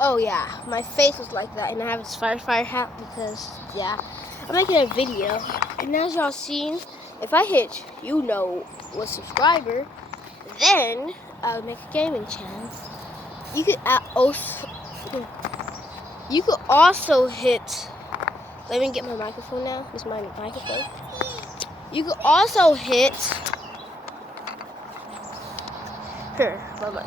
Oh yeah, my face was like that, and I have this fire hat because yeah, I'm making a video, and as y'all seen, if I hit a subscriber, then I'll make a gaming channel. You could also hit. Let me get my microphone now. This is my microphone. You could also hit. Here, bye.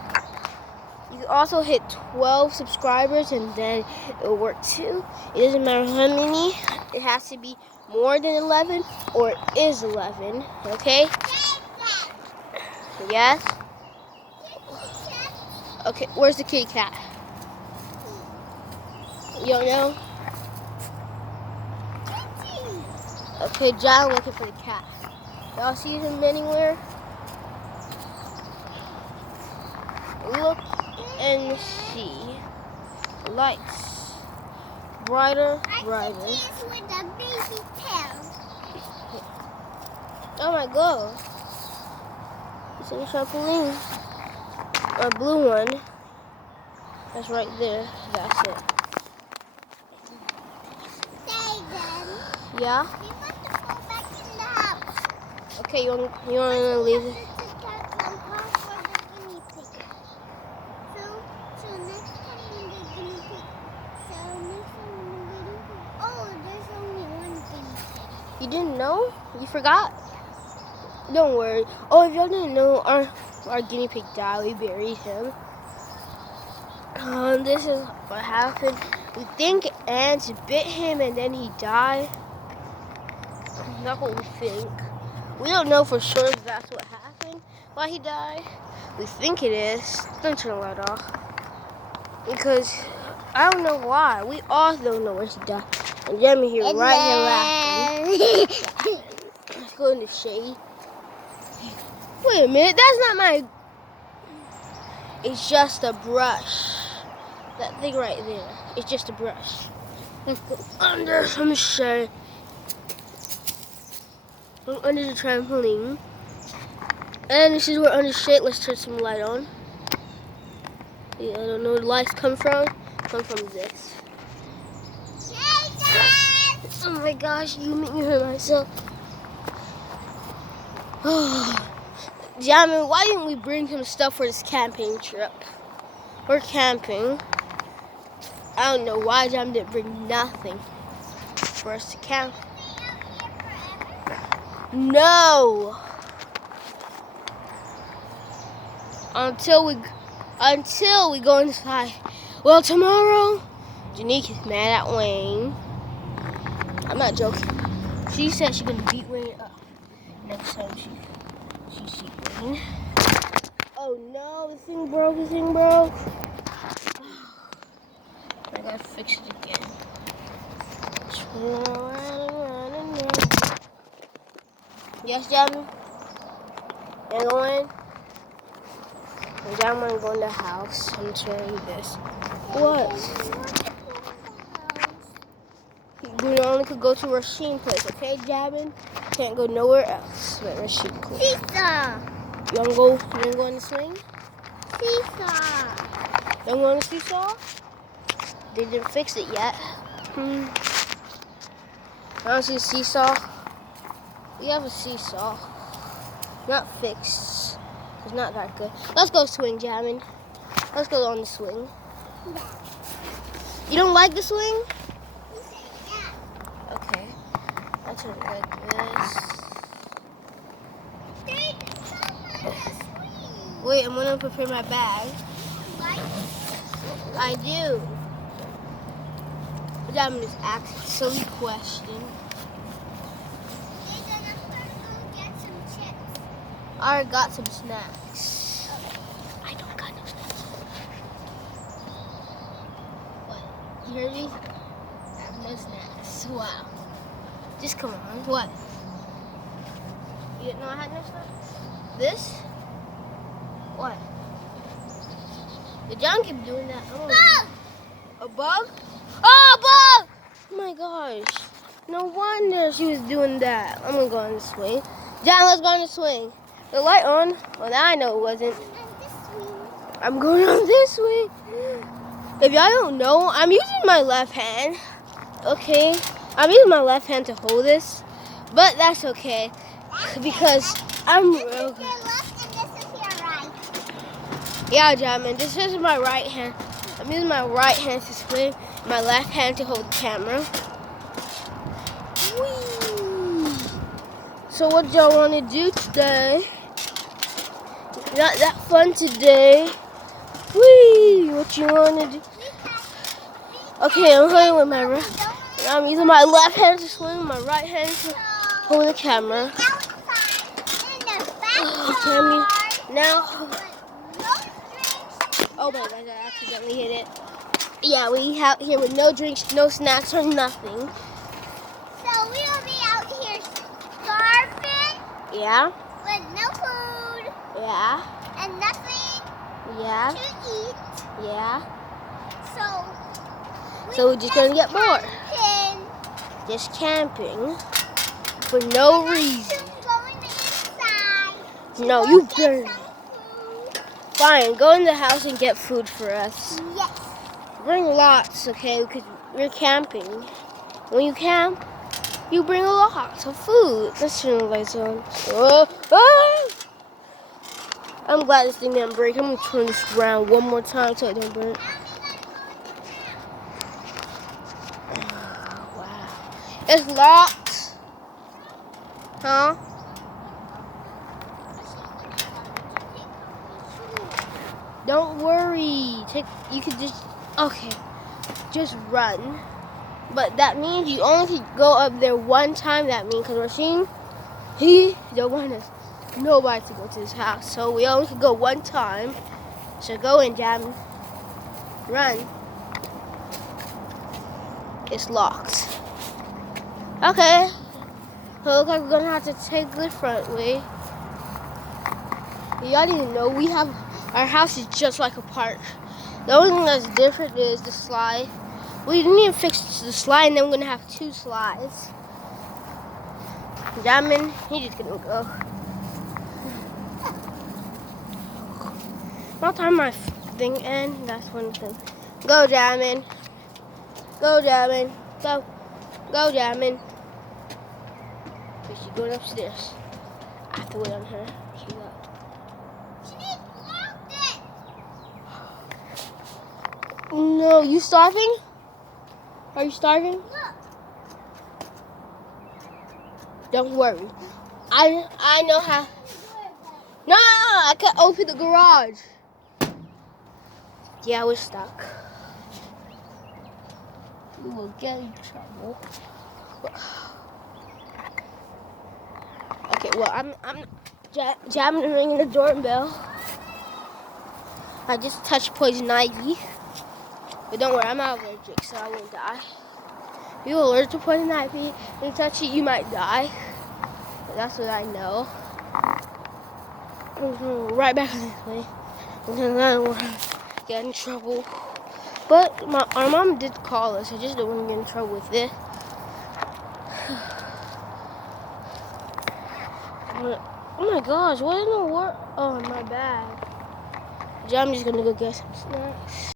You can also hit 12 subscribers and then it'll work too. It doesn't matter how many. It has to be more than 11 or it is 11. Okay? Yes? Okay, where's the kitty cat? You don't know? Okay, John looking for the cat. Y'all see him anywhere? Look and see. Lights. Brighter. Oh my god. It's a trampoline. A blue one. That's right there. That's it. Yeah? We want to go back in the house. Okay, you want to leave it? You didn't know? You forgot? Don't worry. Oh, if y'all didn't know, our guinea pig died. We buried him. This is what happened. We think ants bit him and then he died. That's what we think. We don't know for sure if that's what happened, why he died. We think it is. Don't turn the light off. Because I don't know why. We all don't know where he died. And Jeremy here right here laughing. Let's go in the shade. Wait a minute, that's not my... It's just a brush. That thing right there. It's just a brush. Let's go under some shade. Under the trampoline. And this is where under shade, let's turn some light on. Yeah, I don't know where the lights come from. Come from this. Oh my gosh, you make me hurt myself. Jamin, why didn't we bring him stuff for this camping trip? We're camping. I don't know why Jamin didn't bring nothing for us to camp. No. Until we go inside. Well, tomorrow, Janique is mad at Wayne. I'm not joking. She said she's gonna beat Wayne up next time she sees Wayne. Oh no, the thing broke. I gotta fix it again. Yes, Jasmine? You going? I'm gonna go in the house. I'm showing you this. What? We only could go to Rasheen place, okay, Jasmine? Can't go nowhere else but Rasheen place. Seesaw. You wanna go in the swing? Seesaw. You wanna go on the seesaw? They didn't fix it yet. Honestly, seesaw. We have a seesaw. Not fixed. It's not that good. Let's go swing, Jamin. Let's go on the swing. Yeah. You don't like the swing? Yeah. Okay. I'll turn it like this. Wait, I'm gonna prepare my bag. I do. Jamin is asking a silly question. I already got some snacks. I don't got no snacks. What? You heard me? I have no snacks. Wow. Just come on. What? You didn't know I had no snacks? This? What? The John keep doing that. Bug! A bug? Oh, a bug! Oh my gosh. No wonder she was doing that. I'm gonna go on the swing. John, let's go on the swing. The light on? Well, now I know it wasn't. I'm going on this way. If y'all don't know, I'm using my left hand. Okay, I'm using my left hand to hold this, but that's okay because I'm This real is good. your left and this is your right. Yeah, Jasmine, this is my right hand. I'm using my right hand to swim, my left hand to hold the camera. Whee! So what y'all want to do today? Not that fun today. Whee! What you want to do? Okay, I'm going with my right. I'm using my left hand to swim, my right hand to hold the camera. Okay, now. Oh my gosh, I accidentally hit it. Yeah, we out here with no drinks, no snacks, or nothing. So we will be out here starving. Yeah. With no food. Yeah. And nothing. Yeah. To eat. Yeah. So we're just gonna get bored. Just camping for no reason. Going inside. No, you better. Fine, go in the house and get food for us. Yes. Bring lots, okay? Because we're camping. When you camp, you bring a lot of food. Let's turn the lights on. I'm glad this thing didn't break. I'm gonna turn this around one more time so it don't break. Wow. It's locked. Huh? Don't worry. You could just just run. But that means you only could go up there one time. That means because Rasheen, he don't want us nobody to go to his house, so we only could go one time. So go in, Jam. Run. It's locked. Okay. So it looks like we're gonna have to take the front way. Y'all didn't know our house is just like a park. The only thing that's different is the slide. We didn't even fix the slide, and then we're gonna have 2 slides. Jamin, he's just gonna go. By the time my thing ends, that's when it's gonna go, Jamin. Go, Jamin. Go. Go, Jamin. She's going upstairs. I have to wait on her. She's up. She locked it. No, you starving? Are you starving? Look. Don't worry. I know how. No, I can't open the garage. Yeah, we're stuck. We will get in trouble. Okay, well, I'm jamming and ringing the doorbell. I just touched poison ivy. But don't worry, I'm not allergic, so I won't die. If you're allergic to poison ivy, when you touch it, you might die. But that's what I know. I'm going right back this way. And then I don't want to get in trouble. But our mom did call us. I just don't want to get in trouble with it. Oh my gosh, what in the world? Oh, my bag. I'm just going to go get some snacks.